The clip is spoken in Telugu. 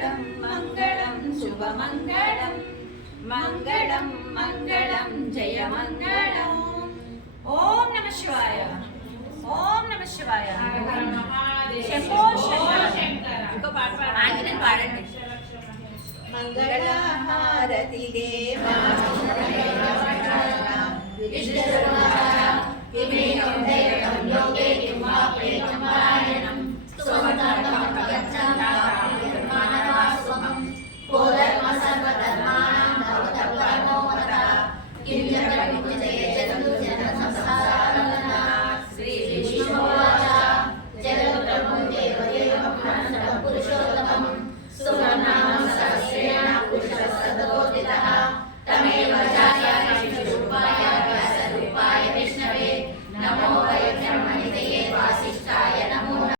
మంగళం మంగళం శుభమంగళం మంగళం మంగళం జయ మంగళం. ఓం నమః శివాయ. ఓం నమః శివాయ. శంభో శంకర. ఇంకో పాట పాడండి. మంగళహారతి దేవా